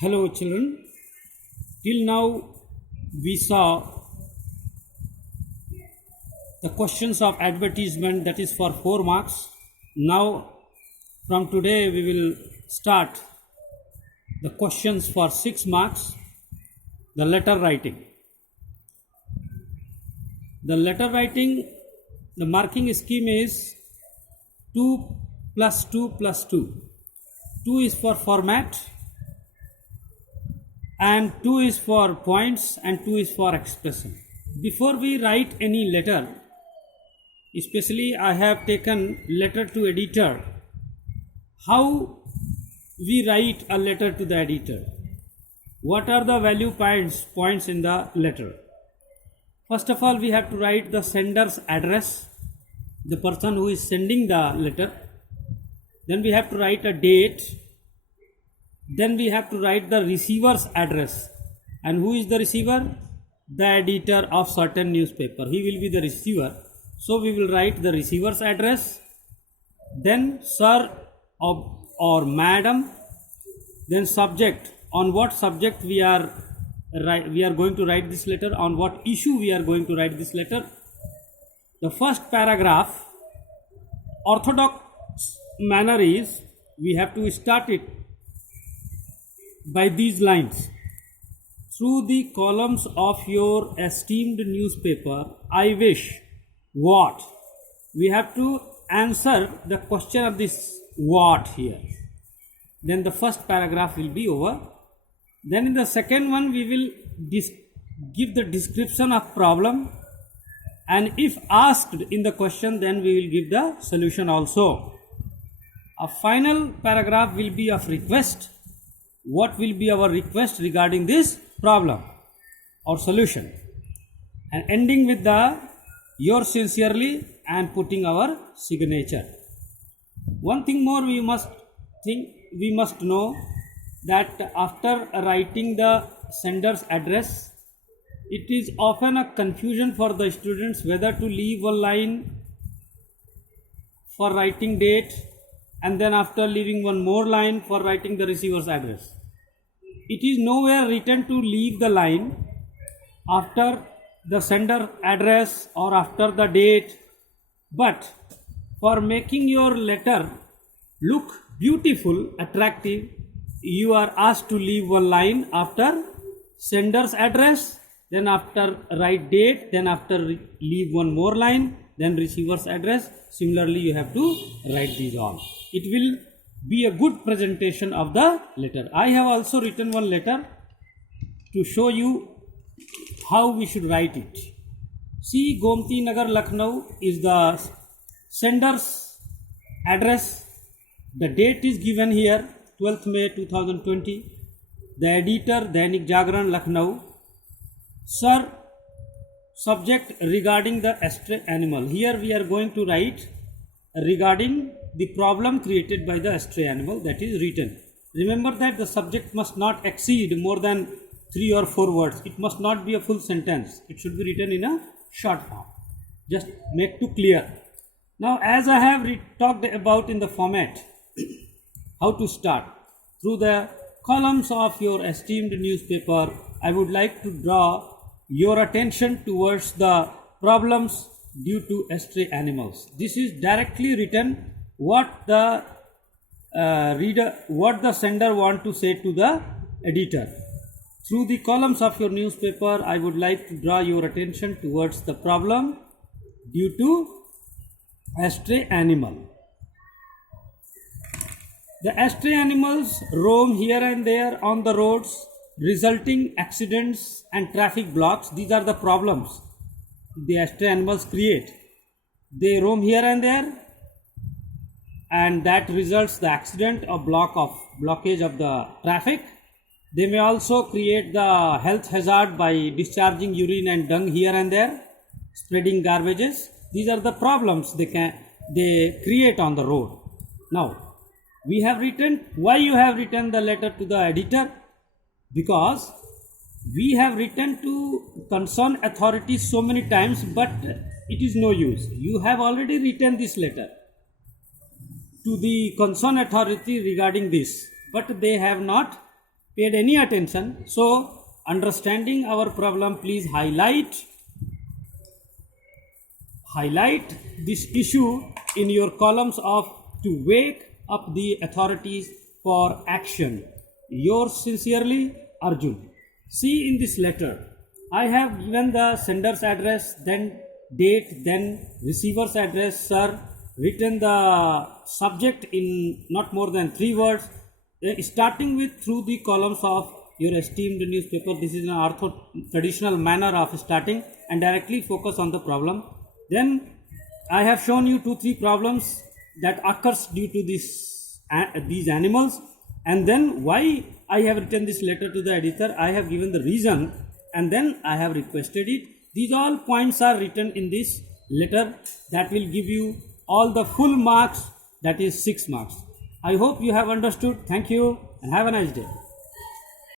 Hello children, till now we saw the questions of advertisement, that is for 4 marks. Now from today we will start the questions for 6 marks, the letter writing. The letter writing, the marking scheme is 2 plus 2 plus 2. 2 is for format and 2 is for points and 2 is for expression. Before we write any letter, especially I have taken letter to editor. How we write a letter to the editor? What are the value points in the letter? First of all, we have to write the sender's address, the person who is sending the letter. Then we have to write a date. Then we have to write the receiver's address. And who is the receiver? The editor of certain newspaper. He will be the receiver. So we will write the receiver's address. Then sir or madam. Then subject. On what subject we are going to write this letter. On what issue we are going to write this letter. The first paragraph, orthodox manner is, we have to start it by these lines. Through the columns of your esteemed newspaper, I wish what? We have to answer the question of this what here. Then the first paragraph will be over. Then in the second one we will give the description of problem, and if asked in the question, then we will give the solution also. A final paragraph will be of request. What will be our request regarding this problem or solution, and ending with the yours sincerely and putting our signature. One thing more we must know, that after writing the sender's address, it is often a confusion for the students whether to leave one line for writing date and then after leaving one more line for writing the receiver's address. It is nowhere written to leave the line after the sender address or after the date, but for making your letter look beautiful, attractive, you are asked to leave one line after sender's address, then after write date, then after leave one more line, then receiver's address. Similarly, you have to write these all. It will be a good presentation of the letter. I have also written one letter to show you how we should write it. See, Gomti Nagar, Lucknow is the sender's address. The date is given here, 12th May 2020. The editor, Dainik Jagran, Lucknow. Sir, subject regarding the stray animal. Here we are going to write regarding the problem created by the stray animal, that is written. Remember that the subject must not exceed more than 3 or 4 words. It must not be a full sentence. It should be written in a short form. Just make to clear. Now, as I have talked about in the format, how to start. Through the columns of your esteemed newspaper, I would like to draw your attention towards the problems due to stray animals. This is directly written what the sender want to say to the editor. Through the columns of your newspaper, I would like to draw your attention towards the problem due to stray animal. The stray animals roam here and there on the roads, resulting accidents and traffic blocks. These are the problems the stray animals create. They roam here and there, and that results the accident or blockage of the traffic. They may also create the health hazard by discharging urine and dung here and there, spreading garbages. These are the problems they create on the road. Now, we have written, why you have written the letter to the editor? Because we have written to concerned authorities so many times, but it is no use. You have already written this letter to the concerned authority regarding this, but they have not paid any attention. So, understanding our problem, please highlight this issue in your columns of to wake up the authorities for action. Yours sincerely, Arjun. See in this letter, I have given the sender's address, then date, then receiver's address, sir, written the subject in not more than 3 words, starting with through the columns of your esteemed newspaper. This is an traditional manner of starting, and directly focus on the problem. Then I have shown you 2-3 problems that occurs due to these animals, and then why I have written this letter to the editor. I have given the reason, and then I have requested it. These all points are written in this letter that will give you all the full marks, that is 6 marks. I hope you have understood. Thank you and have a nice day.